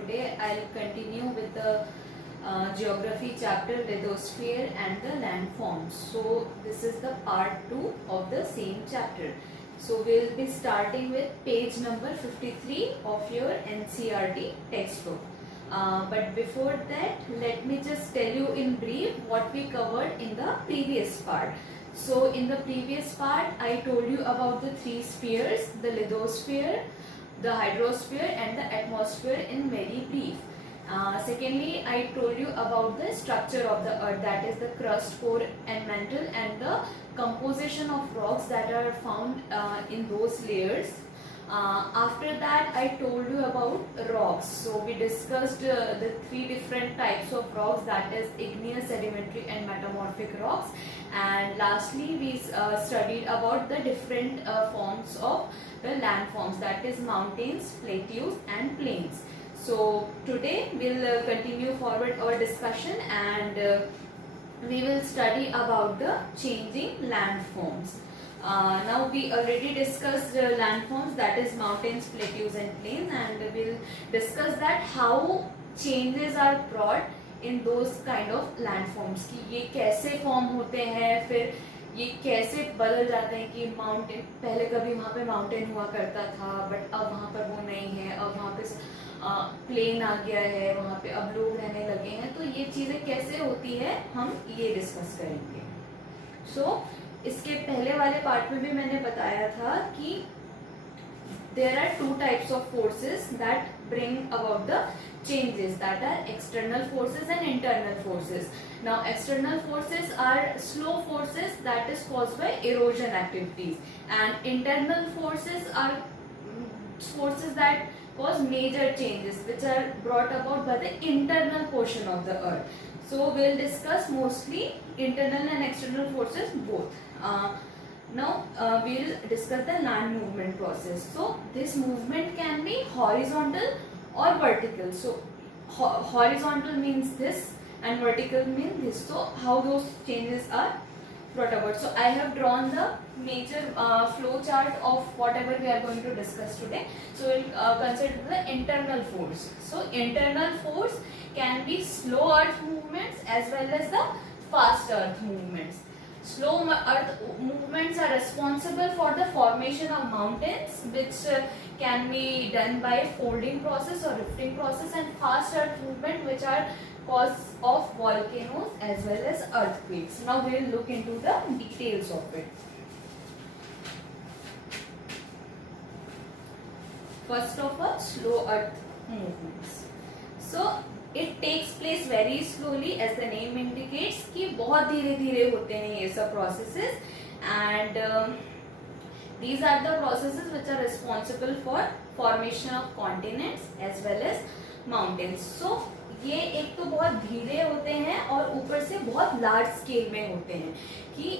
today I'll continue with the geography chapter, lithosphere and the landforms. So this is the part 2 of the same chapter. So we'll be starting with page number 53 of your NCERT textbook. But before that, let me just tell you in brief what we covered in the previous part. So in the previous part, I told you about the three spheres, the lithosphere, the hydrosphere and the atmosphere in very brief. Secondly, I told you about the structure of the earth, that is the crust, core and mantle, and the composition of rocks that are found in those layers. After that, I told you about rocks. So we discussed the three different types of rocks, that is igneous, sedimentary and metamorphic rocks. And lastly, we studied about the different forms of the landforms, that is mountains, plateaus and plains. So today we'll continue forward our discussion and we will study about the changing landforms. Now we already discussed landforms, that is mountains, plateaus and plains, and we'll discuss that how changes are brought in those kind of landforms, कि ये कैसे फॉर्म होते हैं, फिर ये कैसे बदल जाते हैं कि माउंटेन पहले कभी वहाँ पे माउंटेन हुआ करता था बट अब वहाँ पर वो नहीं है, अब वहाँ पे प्लेन आ गया है, वहाँ पे अब लोग रहने लगे हैं, तो ये चीज़ें कैसे होती है हम ये डिस्कस करेंगे. सो इसके पहले वाले पार्ट में भी मैंने बताया था कि there are two types of forces that bring about the changes, that are external forces and internal forces. Now external forces are slow forces that is caused by erosion activities, and internal forces are forces that cause major changes which are brought about by the internal portion of the earth. So we'll discuss mostly internal and external forces both. Now we'll discuss the land movement process. So this movement can be horizontal or vertical. So horizontal means this and vertical means this. So how those changes are brought about. So I have drawn the major flow chart of whatever we are going to discuss today. So we'll consider the internal force. So internal force can be slow earth movements as well as the fast earth movements. Slow earth movements are responsible for the formation of mountains, which can be done by folding process or rifting process, and fast earth movement, which are cause of volcanoes as well as earthquakes. Now we will look into the details of it. First of all, slow earth movements. So it takes place very slowly, as the name indicates कि बहुत धीरे धीरे होते हैं ये सब processes, and these are the processes which are responsible for formation of continents as well as mountains. So ये एक तो बहुत धीरे होते हैं और ऊपर से बहुत लार्ज स्केल में होते हैं कि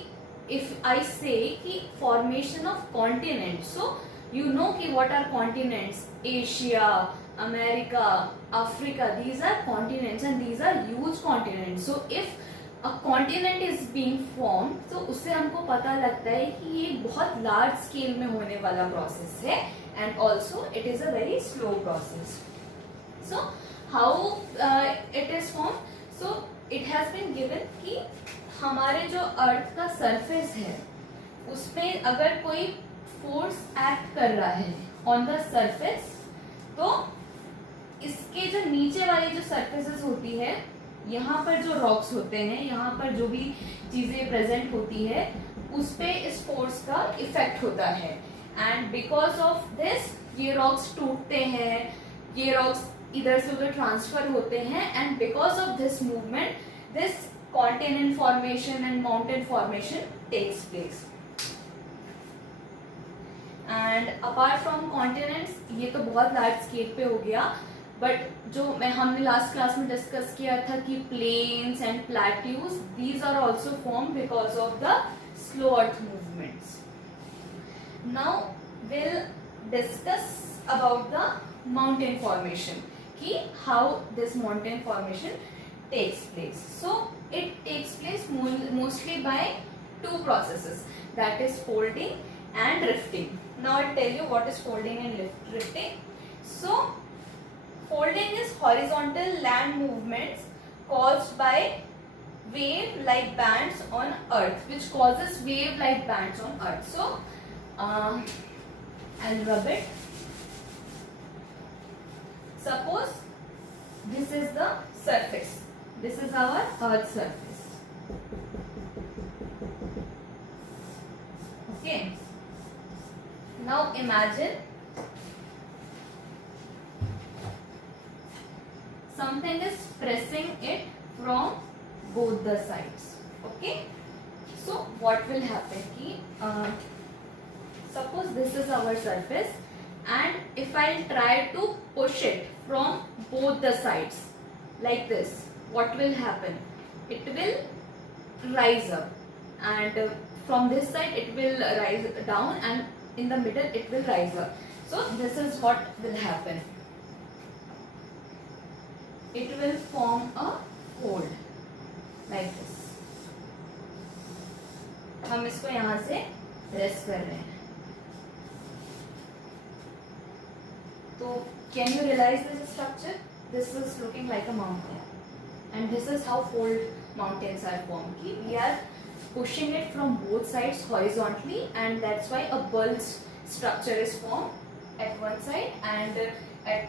if I say कि formation of continents, so you know कि what are continents? Asia, America, Africa, these are continents and these are huge continents. So if a continent is being formed, तो उससे हमको पता लगता है कि ये बहुत large scale में होने वाला process है, and also it is a very slow process. So how it is formed? So it has been given कि हमारे जो अर्थ का सरफेस है उसमें अगर कोई फोर्स एक्ट कर रहा है ऑन द सरफेस, तो इसके जो नीचे वाली जो सरफेसेस होती है, यहाँ पर जो रॉक्स होते हैं, यहाँ पर जो भी चीजें प्रेजेंट होती है, उस पे इस फोर्स का इफेक्ट होता है, एंड बिकॉज ऑफ दिस ये रॉक्स टूटते हैं, ये रॉक्स इधर से उधर ट्रांसफर होते हैं, and because of this movement this continent formation and mountain formation takes place. And apart from continents, ये तो बहुत लार्ज स्केल पे हो गया, बट जो हमने लास्ट क्लास में डिस्कस किया था कि plains and plateaus, these are also form because of the slow earth movements. Now will discuss about the mountain formation, कि how this mountain formation takes place. So it takes place mostly by two processes, that is folding and rifting. Now I'll tell you what is folding and rifting. So folding is horizontal land movements caused by wave-like bands on Earth, which causes wave-like bands on Earth. So, I'll rub it. Suppose this is the surface. This is our Earth surface. Okay. Now imagine something is pressing it from both the sides. Okay. So what will happen ki suppose this is our surface, and if I try to push it from both the sides like this, what will happen? It will rise up, and from this side it will rise down, and in the middle it will rise up. So this is what will happen. It will form a fold like this. हम इसको यहाँ से प्रेस कर रहे हैं. तो can you realize this structure? This is looking like a mountain, and this is how fold mountains are formed. We are pushing it from both sides horizontally, and that's why a bulge structure is formed at one side, and at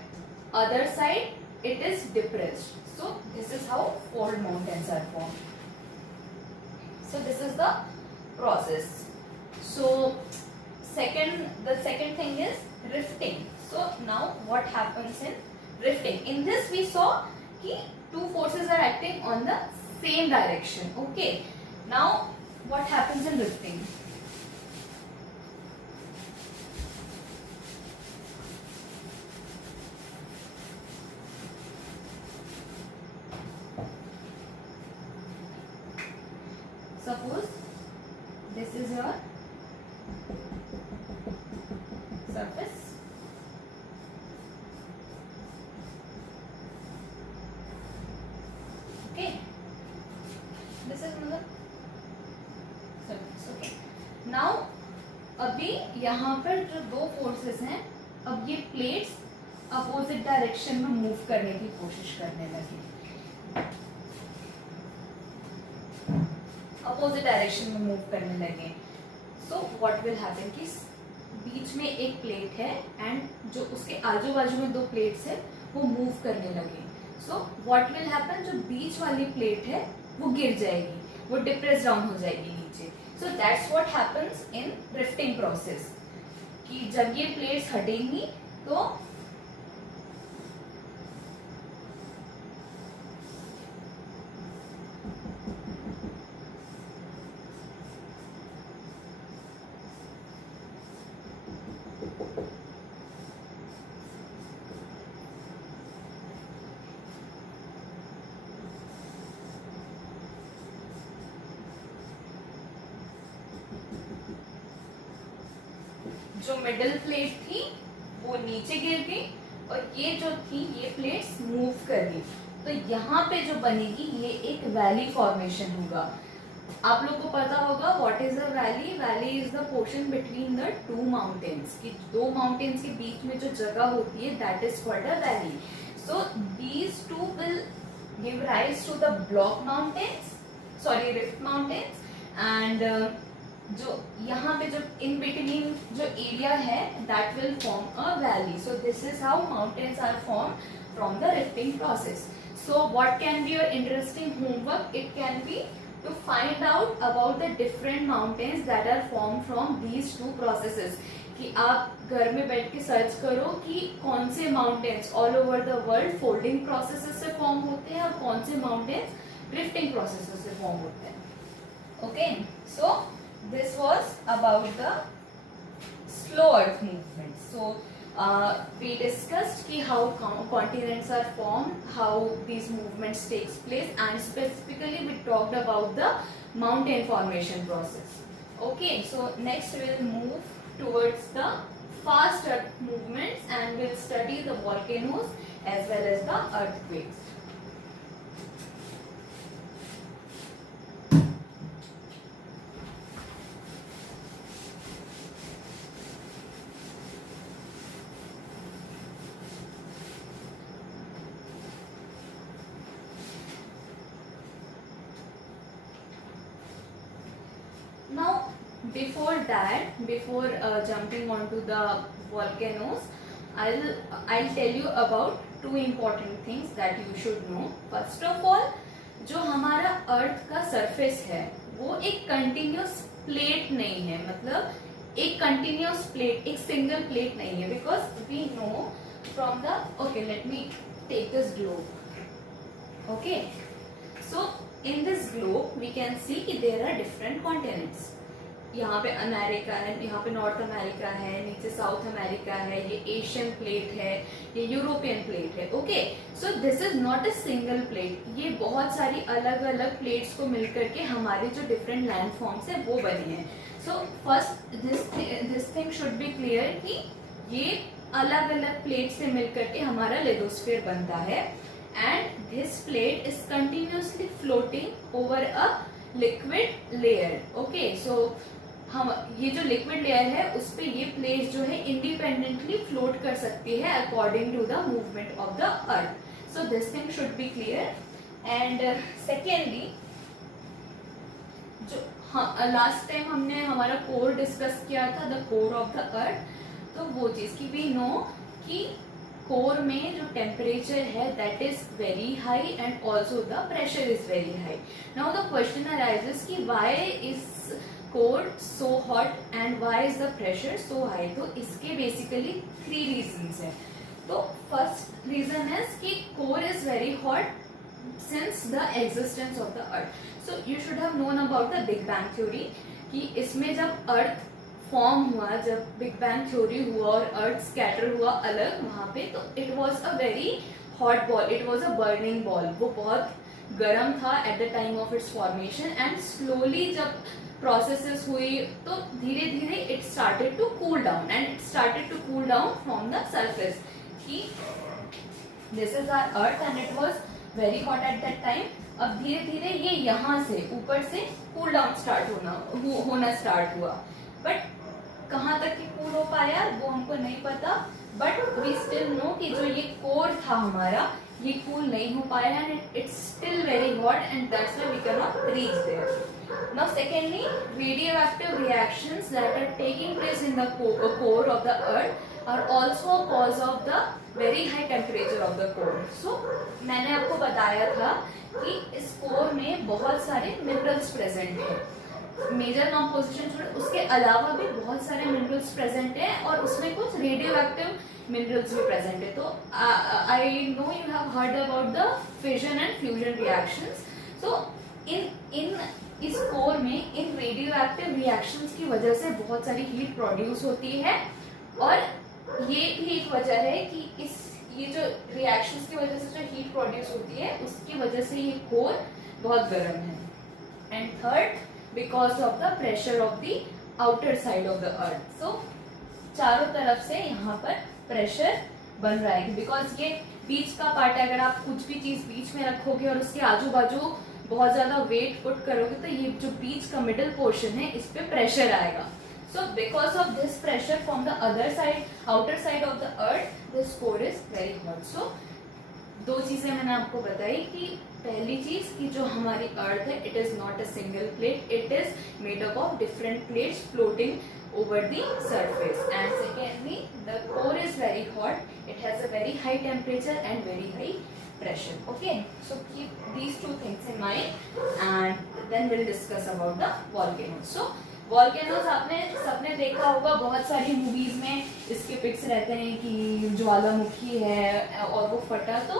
other side it is depressed. So this is how fold mountains are formed. So this is the process. So the second thing is rifting. So now what happens in rifting? In this we saw that two forces are acting on the same direction. Okay. Now what happens in rifting? Suppose this is your surface. Okay. This is मतलब surface. Okay. Now अभी यहाँ पर जो दो फोर्सेस हैं, अब ये plates opposite direction में मूव करने की कोशिश करने लगी. अपोजिट डायरेक्शन में मूव करने लगे. सो व्हाट विल हैपन कि बीच में एक प्लेट है, एंड जो उसके आजू बाजू में दो प्लेट्स है वो मूव करने लगे. सो व्हाट विल हैपन, जो बीच वाली प्लेट है वो गिर जाएगी, वो डिप्रेस डाउन हो जाएगी नीचे. So that's what happens in rifting process, कि जब ये प्लेट्स हटेंगी तो जो मिडिल प्लेट थी वो नीचे गिर गई, और ये जो थी ये प्लेट्स मूव कर गई. तो यहाँ पे जो बनेगी ये एक वैली फॉर्मेशन होगा. आप लोग को पता होगा what is a valley. Valley is the portion between the two mountains, कि दो माउंटेन्स के बीच में जो जगह होती है that is called a valley. So these two will give rise to the block mountains, sorry rift mountains, and जो यहाँ पे जो इन बिटवीन जो एरिया है that will form a valley. So this is how mountains are form from the rifting process. So what can be your interesting homework? It can be to find out about the different mountains that are formed from these two processes. कि आप घर में बैठ के सर्च करो कि कौन से mountains all over the world folding processes से फॉर्म होते हैं और कौन से माउंटेन्स रिफ्टिंग प्रोसेसेस से फॉर्म होते हैं. Okay, so this was about the slow earth movement. So we discussed ki how continents are formed, how these movements takes place, and specifically we talked about the mountain formation process. Okay, so next we will move towards the fast earth movements, and we'll study the volcanoes as well as the earthquakes. before that, before jumping onto the volcanoes, I'll tell you about two important things that you should know. First of all, जो हमारा अर्थ का सरफेस है वो एक continuous plate नहीं है, मतलब एक कंटिन्यूस प्लेट, एक सिंगल प्लेट नहीं है, because we know from the, okay let me take this globe. Okay, so in this globe we can see कि देयर आर डिफरेंट कॉन्टिनेंट्स. यहाँ पे अमेरिका है, यहाँ पे नॉर्थ अमेरिका है, नीचे साउथ अमेरिका है, ये एशियन प्लेट है, ये यूरोपियन प्लेट है. ओके, सो this is not a single plate. ये बहुत सारी अलग अलग प्लेट्स को मिलकर के हमारे जो डिफरेंट लैंड फॉर्म्स है वो बने हैं. So first this thing should be clear कि ये अलग अलग प्लेट से मिलकर के हमारा लिथोस्फीयर बनता है. And this plate is continuously floating over a liquid layer. Okay, so हम ये जो लिक्विड लेयर है उस पे ये प्लेट जो है इंडिपेंडेंटली फ्लोट कर सकती है according to the movement of the earth. So this thing should be clear. And secondly, जो लास्ट टाइम हमने हमारा कोर डिस्कस किया था, the core of the earth, तो वो चीज की वी नो कि कोर में जो टेम्परेचर है that is very high and also the pressure is very high. Now the question arises कि why is core so hot and why is the pressure so high. तो इसके बेसिकली 3 रीजंस है. तो first reason is कि core is very hot since the existence of the earth. So you should have known about the Big Bang theory कि इसमें जब अर्थ फॉर्म हुआ, जब बिग बैंग थ्योरी हुआ और अर्थ स्कैटर हुआ अलग वहां पे, तो it was a very hot ball, it was a burning ball. वो बहुत गर्म था at the time of its formation. And slowly जब प्रोसेसेस हुई तो धीरे धीरे it started to cool down, and it started to cool down from the surface. कि this is our earth and it was very hot at that time. अब धीरे धीरे ये यहाँ से ऊपर से कूल डाउन स्टार्ट होना स्टार्ट हुआ. बट कहाँ तक कि कूल हो पाया वो हमको नहीं पता. बट वी स्टिल नो कि जो ये कोर था हमारा ये कूल नहीं हो पाया and it's still very hot and that's why we can not reach there. Now secondly, radioactive reactions that are taking place in the core of the earth are also a cause of the very high temperature of the core. So मैंने आपको बताया था कि इस core में बहुत सारे minerals present हैं. मेजर कंपोजिशन छोड़ उसके अलावा भी बहुत सारे मिनरल्स प्रेजेंट हैं और उसमें कुछ रेडियो एक्टिव मिनरल्स भी प्रेजेंट है. तो I know you have heard about the fission and fusion reactions. So in इस कोर में इन रेडियो एक्टिव रिएक्शंस की वजह से बहुत सारी हीट प्रोड्यूस होती है. और ये भी एक वजह है कि ये जो रिएक्शंस की वजह से जो हीट प्रोड्यूस होती है उसकी वजह से ये कोर बहुत गर्म है. And third, because of the pressure of the outer side of the earth. So चारों तरफ से यहाँ पर प्रेशर बन रहा है बिकॉज ये बीच का पार्ट है. अगर आप कुछ भी चीज बीच में रखोगे और उसके आजू बाजू बहुत ज्यादा वेट पुट करोगे तो ये जो बीच का मिडिल पोर्शन है इस पे प्रेशर आएगा. So because of this pressure from the other side, outer side of the earth, this core is very hot. So 2 चीजें मैंने आपको बताई कि पहली चीज कि जो हमारी अर्थ है it is not a single plate, it is made up of different plates floating over the surface. And secondly, the core is very hot, it has a very high temperature and very high pressure. Okay, so keep these 2 things in mind and then we'll discuss about the volcanoes. So volcanoes आपने सबने देखा होगा, बहुत सारी मूवीज में इसके पिक्स रहते हैं कि ज्वालामुखी है और वो फटा, तो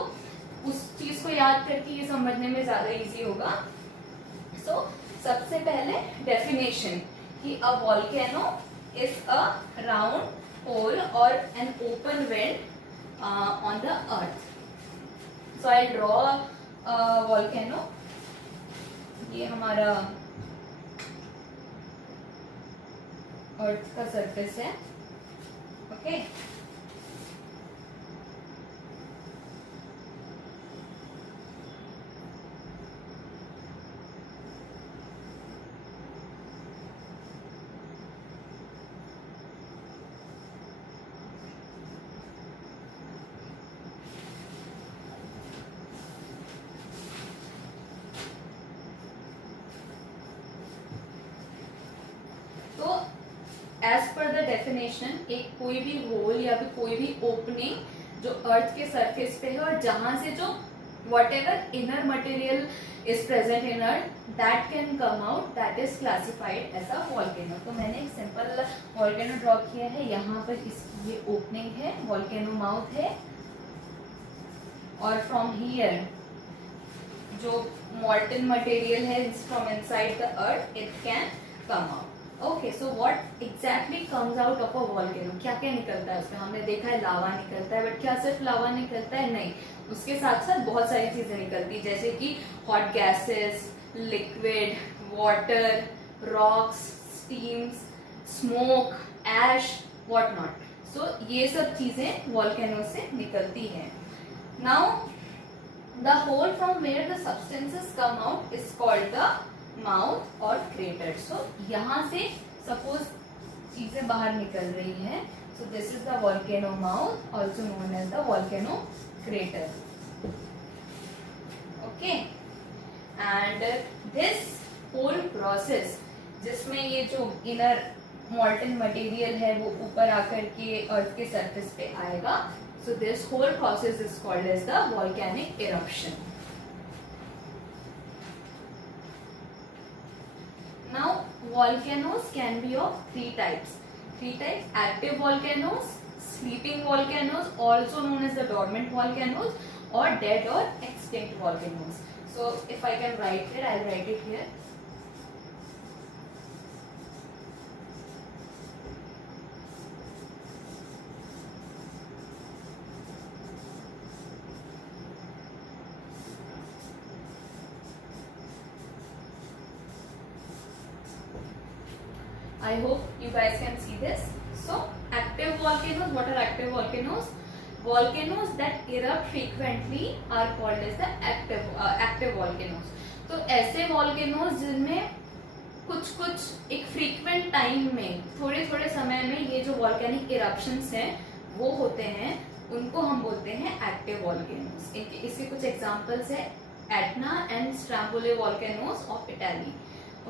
उस चीज को याद करके ये समझने में ज्यादा इजी होगा. So सबसे पहले डेफिनेशन कि a volcano is a round hole or an open vent on the earth. So I'll draw a volcano. ये हमारा अर्थ का सरफेस है. ओके, तो डेफिनेशन, एक कोई भी होल या फिर कोई भी ओपनिंग जो अर्थ के सरफेस पे है और जहां से जो whatever inner material is present in earth that can come out, that is classified as a volcano. तो मैंने एक सिंपल volcano ड्रॉ किया है, यहाँ पर ये ओपनिंग है, volcano माउथ है, और फ्रॉम हियर जो molten material है from inside the earth it can come out. Okay, so what exactly comes out of a volcano? क्या क्या निकलता है उसमें? हमने देखा है लावा निकलता है, बट क्या सिर्फ लावा निकलता है? नहीं, उसके साथ साथ बहुत सारी चीजें निकलती है, जैसे कि hot gases, liquid, water, rocks, steams, smoke, ash, what not. So ये सब चीजें वॉल्केनो से निकलती हैं. Now the hole from where the substances come out is called the mouth और क्रेटर. सो यहाँ से सपोज चीजें बाहर निकल रही हैं, so this is the volcano mouth, also known as the volcano crater. Okay, and this whole process जिसमें ये जो इनर मॉल्टन मटेरियल है वो ऊपर आकर के अर्थ के सरफेस पे आएगा, so this whole process is called as the volcanic eruption. Now volcanoes can be of three types. Active volcanoes, sleeping volcanoes, also known as the dormant volcanoes, or dead or extinct volcanoes. So if I can write it, I'll write it here. I hope you guys can see this. So active volcanoes, what are active volcanoes? Volcanoes that erupt frequently are called as the active volcanoes. तो ऐसे volcanoes जिनमें कुछ एक frequent time में, थोड़े थोड़े समय में ये जो volcanic eruptions हैं वो होते हैं, उनको हम बोलते हैं active volcanoes. इसके कुछ examples है Etna and Stromboli volcanoes of Italy.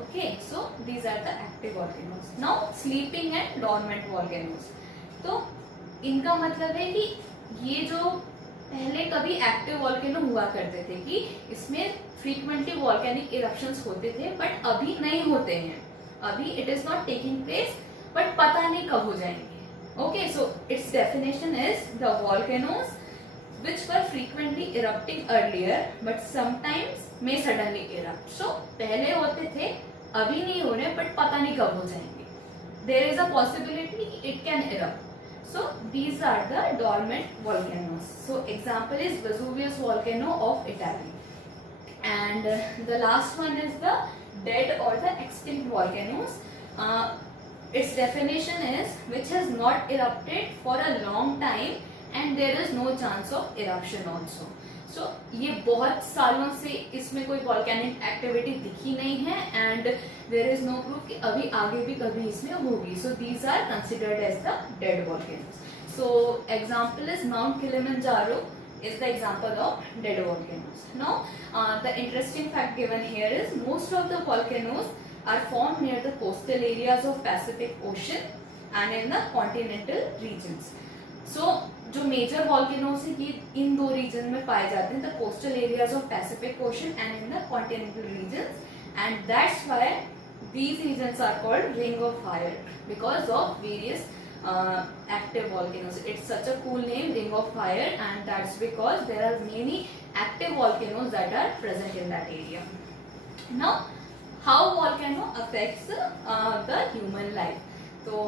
Okay, so these are the active volcanoes. Now sleeping and dormant volcanoes. तो इनका मतलब है कि ये जो पहले कभी एक्टिव वॉल्केनो हुआ करते थे कि इसमें फ्रीक्वेंटली वॉल्केनिक इरप्शंस होते थे, बट अभी नहीं होते हैं, अभी it is not taking place, but पता नहीं कब हो जाएंगे. Okay, so it's definition is the volcanoes which were frequently erupting earlier but sometimes may suddenly erupt. So पहले होते थे, अभी नहीं हो रहे, but पता नहीं कब हो जाएंगे. There is a possibility it can erupt. So these are the dormant volcanoes. So example is Vesuvius volcano of Italy. And the last one is the dead or the extinct volcanoes. Its definition is which has not erupted for a long time and there is no chance of eruption also. So ये बहुत सालों से इसमें कोई volcanic activity दिखी नहीं है and there is no proof कि अभी आगे भी कभी इसमें होगी. So these are considered as the dead volcanoes. So example is Mount Kilimanjaro is the example of dead volcanoes. Now the interesting fact given here is most of the volcanoes are formed near the coastal areas of Pacific Ocean and in the continental regions. So जो major volcanoes है ये इन दो region में पाए जाते हैं, the coastal areas of Pacific ocean and in the continental regions, and that's why these regions are called ring of fire because of various active volcanoes. It's such a cool name, ring of fire, and that's because there are many active volcanoes that are present in that area. Now how volcano affects the human life? So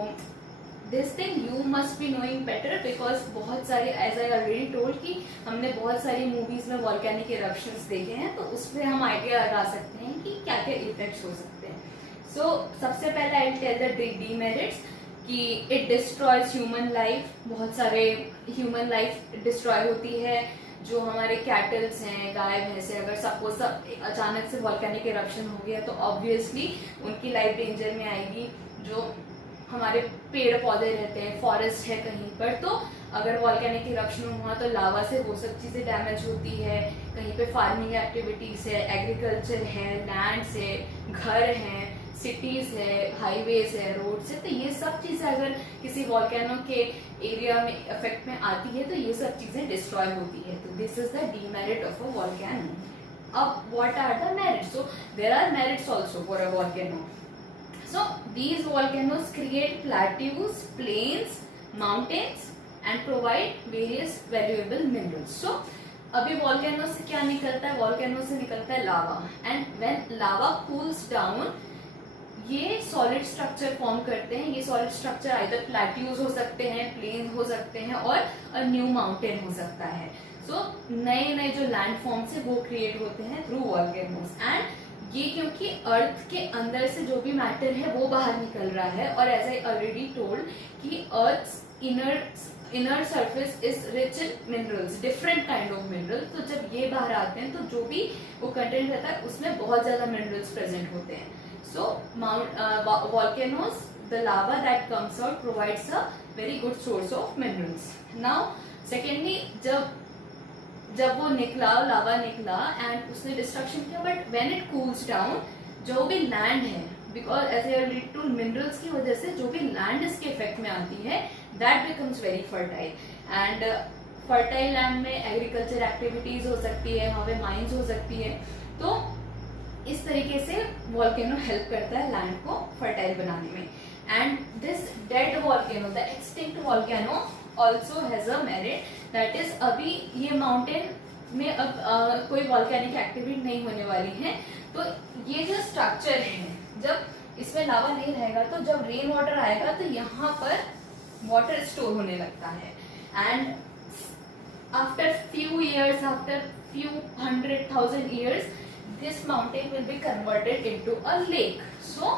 this thing you must be knowing better because बहुत सारे, as I already told कि हमने बहुत सारी मूवीज में volcanic eruptions देखे हैं, तो उसमें हम आइडिया लगा सकते हैं कि क्या क्या इफेक्ट्स हो सकते हैं. So सबसे पहले I'll tell the demerits कि it destroys human life. बहुत सारे human life destroy होती है. जो हमारे कैटल्स हैं, गाय भैंस हैं, अगर सपोज अचानक से volcanic eruption हो गया तो ऑब्वियसली उनकी लाइफ डेंजर में आएगी. जो हमारे पेड़ पौधे रहते हैं, फॉरेस्ट है कहीं पर, तो अगर वॉल्केनिक इरप्शन हुआ तो लावा से वो सब चीज़ें डैमेज होती है. कहीं पे फार्मिंग एक्टिविटीज है, एग्रीकल्चर है, लैंड्स है, घर हैं, सिटीज है, हाईवेज है, रोड्स है, तो ये सब चीजें अगर किसी वॉल्केनो के एरिया में इफेक्ट में आती है तो ये सब चीजें डिस्ट्रॉय होती है. तो this is the demerit of a volcano. अब what are the merits? So there are merits also for a volcano. So these volcanoes create plateaus, plains, mountains and provide various valuable minerals. So अभी volcano से क्या निकलता है? volcano से निकलता है lava, and when lava cools down ये solid structure form करते हैं. ये सॉलिड स्ट्रक्चर आइदर प्लेट्यूज हो सकते हैं, प्लेन हो सकते हैं और न्यू माउंटेन हो सकता है. सो नए नए जो लैंड फॉर्म्स है वो क्रिएट होते हैं थ्रू वॉल्केनोज. एंड ये क्योंकि अर्थ के अंदर से जो भी मैटर है वो बाहर निकल रहा है, और एज आई ऑलरेडी टोल्ड कि अर्थ inner surface is rich in minerals, different kind of minerals. तो जब ये बाहर आते हैं तो जो भी वो कंटेंट रहता है उसमें बहुत ज्यादा मिनरल्स प्रेजेंट होते हैं. सो volcanoes, the lava that comes out provides a very good source of minerals. Now secondly, जब वो निकला, लावा निकला एंड उसने डिस्ट्रक्शन किया, but when it cools down जो भी लैंड है, because as I already told minerals की वजह से जो भी लैंड इसके इफेक्ट में आती है that becomes very fertile. And fertile land में एग्रीकल्चर एक्टिविटीज हो सकती है, वहाँ पे माइंस हो सकती है. तो इस तरीके से वॉल्केनो हेल्प करता है लैंड को फर्टाइल बनाने में. And this dead volcano, the extinct volcano also has a merit, that is अभी ये माउंटेन में अब कोई वॉल्केनिक एक्टिविटी नहीं होने वाली है. तो ये जो स्ट्रक्चर है, जब इसमें लावा नहीं रहेगा तो जब रेन वाटर आएगा तो यहाँ पर वाटर स्टोर होने लगता है. And after few years, after few 100,000 years, this mountain will be converted into a lake. So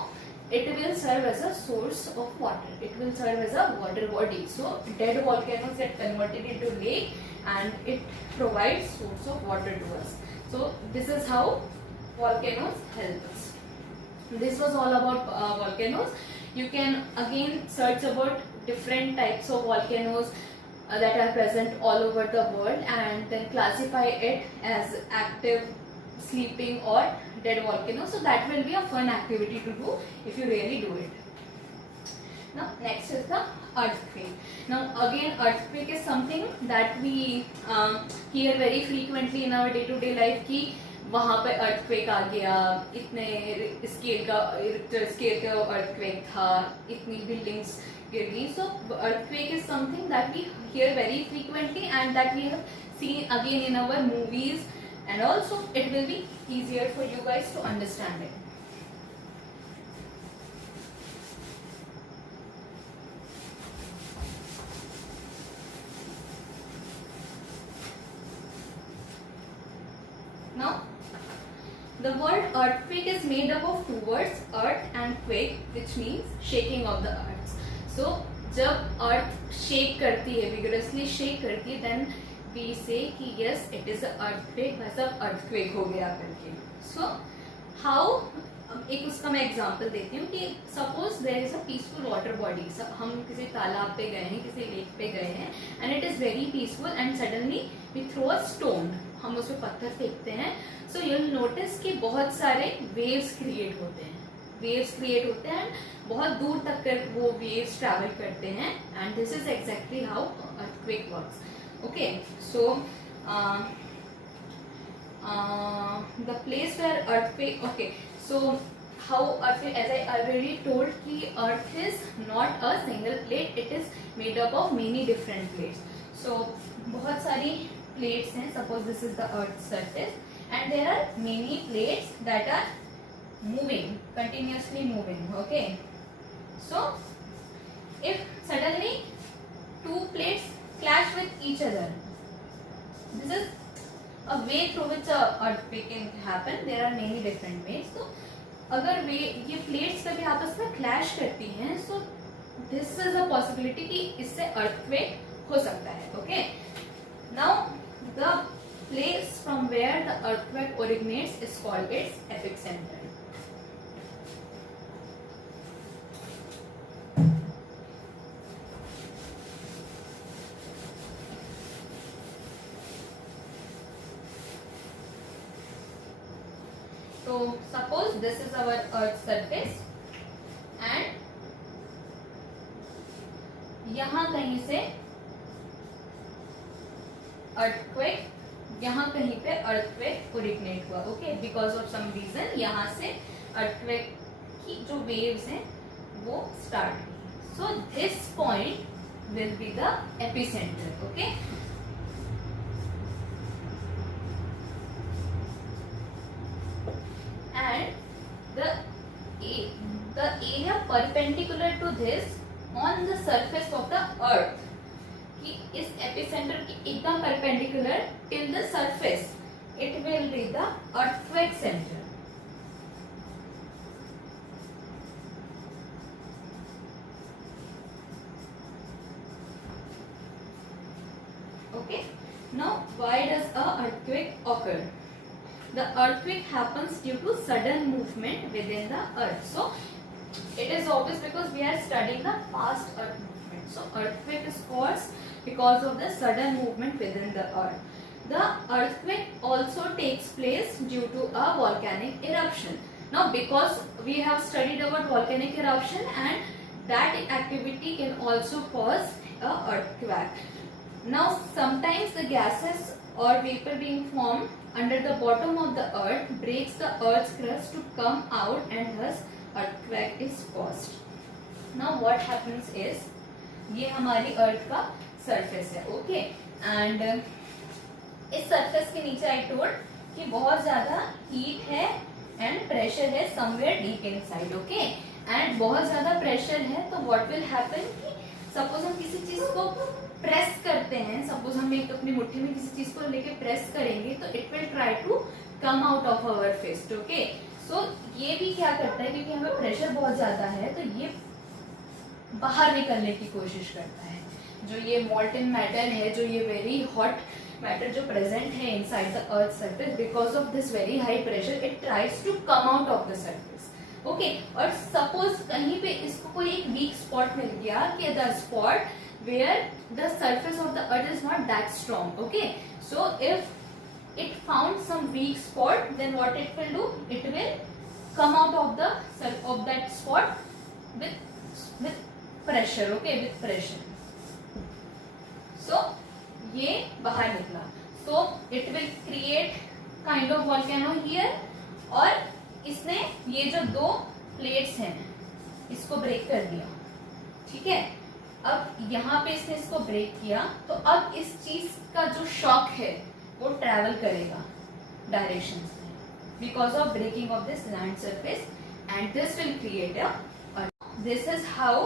it will serve as a source of water. It will serve as a water body. So dead volcanoes get converted into lake and it provides source of water to us. So this is how volcanoes help us. This was all about volcanoes. You can again search about different types of volcanoes that are present all over the world and then classify it as active, sleeping or dead volcano. So that will be a fun activity to do if you really do it. Now next is the earthquake. Now again earthquake is something that we hear very frequently in our day to day life कि वहाँ पे earthquake आ गया, इतने स्केल का earthquake था, इतनी buildings गिर गई. So earthquake is something that we hear very frequently and that we have seen again in our movies. And also it will be easier for you guys to understand it. Now the word earthquake is made up of two words, earth and quake, which means shaking of the earth. So जब earth shake करती है, vigorously shake करती है, then we say कि yes it is a earthquake, भाई साहब earthquake हो गया करके. So how, एक उसका मैं एग्जांपल देती हूँ कि suppose there is a peaceful water body. हम किसी तालाब पे गए हैं, किसी लेक पे गए हैं and it is very peaceful and suddenly we throw a stone, हम उसमें पत्थर फेंकते हैं. सो यू विल नोटिस कि बहुत सारे वेव्स क्रिएट होते हैं, वेव्स क्रिएट होते हैं बहुत दूर तक कर वो वेव्स ट्रैवल करते हैं. And this is exactly how earthquake works. Okay, so the place where earthquake, okay, so how earthquake, as I already told कि earth is not a single plate, it is made up of many different plates. So बहुत सारी plates हैं. Suppose this is the earth surface and there are many plates that are moving, continuously moving. Okay, so if suddenly two plates clash with each other, this is a way through which a earthquake can happen. There are many different ways. So अगर वे ये प्लेट्स कभी आपस में क्लैश करती हैं, so this is a possibility कि इससे earthquake हो सकता है. Okay, now the place from where the earthquake originates is called its epicenter. So suppose this is our earth surface कहीं से अर्थक्वेक, यहाँ कहीं पे अर्थक्वेक ओरिजिनेट हुआ, okay, because of some reason यहाँ से अर्थक्वेक की जो वेव्स हैं वो स्टार्ट हुई. So this point will be the epicentre, okay. And the area perpendicular to this on the surface of the earth, कि इस एपिसेंटर की एकदम perpendicular till the surface, it will be the earthquake centre. Okay, now why does a earthquake occur? The earthquake happens due to sudden movement within the earth. So it is obvious because we are studying the fast earth movement. So earthquake is caused because of the sudden movement within the earth. The earthquake also takes place due to a volcanic eruption. Now because we have studied about volcanic eruption, and that activity can also cause a earthquake. Now sometimes the gases or vapor being formed under the bottom of the earth breaks the earth's crust to come out, and thus earthquake is caused. Now what happens is, ये हमारी अर्थ का सरफेस है, okay, and इस सरफेस के नीचे I told कि बहुत ज्यादा हीट है एंड प्रेशर है somewhere deep inside, okay. And बहुत ज्यादा प्रेशर है तो व्हाट विल हैपन कि सपोज हम किसी चीज को प्रेस करते हैं, सपोज हम एक अपनी मुट्ठी में किसी चीज को लेके प्रेस करेंगे तो it will try to come out of our fist, okay. So ये भी क्या करता है, क्योंकि हमें प्रेशर बहुत ज्यादा है तो ये बाहर निकलने की कोशिश करता है. जो ये मोल्टन मैटर है, जो ये वेरी हॉट मैटर जो प्रेजेंट है inside the earth surface, because of this very high pressure it tries to come out of the surface, okay. और सपोज कहीं पे इसको कोई एक वीक स्पॉट मिल गया कि the spot where the surface of the earth is not that strong, okay. So if it found some weak spot, then what it will do, it will come out of that spot with pressure, okay, with pressure. So ये बाहर निकला, so it will create kind of volcano here, और इसने ये जो दो प्लेट्स हैं इसको ब्रेक कर दिया, ठीक है. अब यहाँ पे इसने इसको ब्रेक किया तो अब इस चीज का जो शॉक है वो ट्रेवल करेगा डायरेक्शन में, because of breaking of this land surface, and this will create a, this is how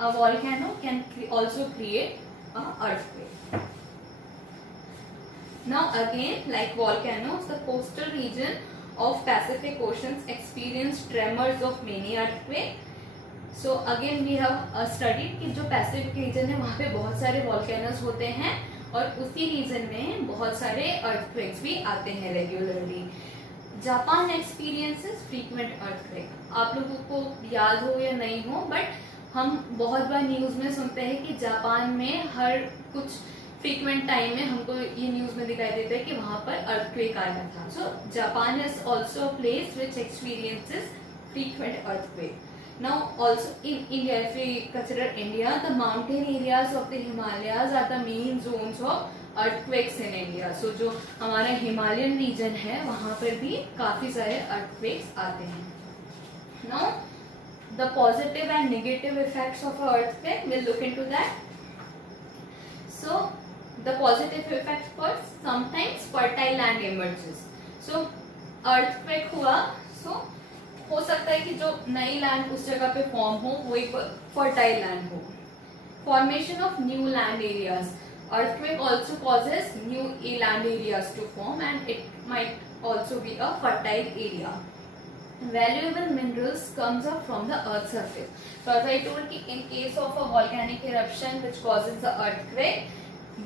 a volcano can also create a earthquake. Now again, like volcanoes, the coastal region of Pacific Oceans experience tremors of many earthquakes. So again we have studied कि जो Pacific region है वहाँ पे बहुत सारे वॉल्केनोस होते हैं और उसी रीजन में बहुत सारे अर्थक्वेक्स भी आते हैं regularly. Japan experiences frequent earthquake. आप लोगों को याद हो या नहीं हो, बट हम बहुत बार न्यूज में सुनते हैं कि जापान में हर कुछ फ्रीक्वेंट टाइम में हमको ये न्यूज में दिखाई देता है कि वहाँ पर अर्थक्वेक आया था. So Japan is also a place which experiences frequent earthquake. Now also in India, if we consider India, the mountain areas of the Himalayas are the main zones of earthquakes in India. So जो हमारा Himalayan reason है वहाँ पर भी काफी सारे earthquakes आते हैं. Now the positive and negative effects of an earthquake, we'll look into that. So the positive effects first, sometimes fertile land emerges. So earthquake हुआ, so हो सकता है कि जो नई लैंड उस जगह पे फॉर्म हो वो एक फर्टाइल लैंड हो. Formation of new land areas. Earthquake also causes new land areas to form and it might also be a fertile area. Valuable minerals comes up from the earth surface. So as I told कि in case of a volcanic eruption which causes the earthquake,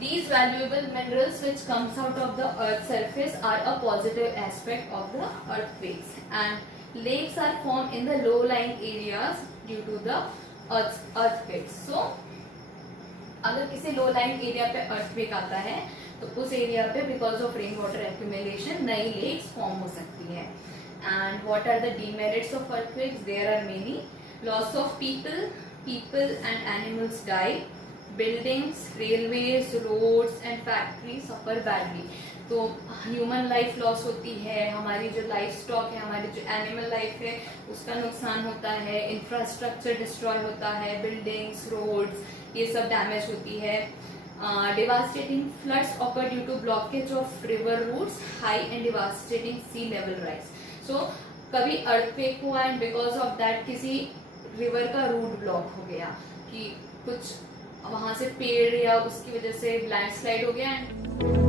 these valuable minerals which comes out of the earth surface are a positive aspect of the earthquakes. And lakes are formed in the low-lying areas due to the earthquakes. So, अगर किसी low-lying area पे earthquake आता है तो उस area पे because of rainwater accumulation नई lakes form हो सकती है. And what are the demerits of earthquakes? There are many. Loss of people and animals die. Buildings, railways, roads and factory suffer badly. तो ह्यूमन लाइफ लॉस होती है, हमारी जो life stock है, हमारी जो एनिमल लाइफ है उसका नुकसान होता है, इंफ्रास्ट्रक्चर डिस्ट्रॉय होता है, बिल्डिंग्स, रोड्स ये सब डैमेज होती है। Devastating floods occur due to blockage of river routes, high and devastating sea level rise. So कभी earthquake हुआ and because of that किसी river का रूट ब्लॉक हो गया, कि कुछ वहां से पेड़ या उसकी वजह से लैंडस्लाइड हो गया एंड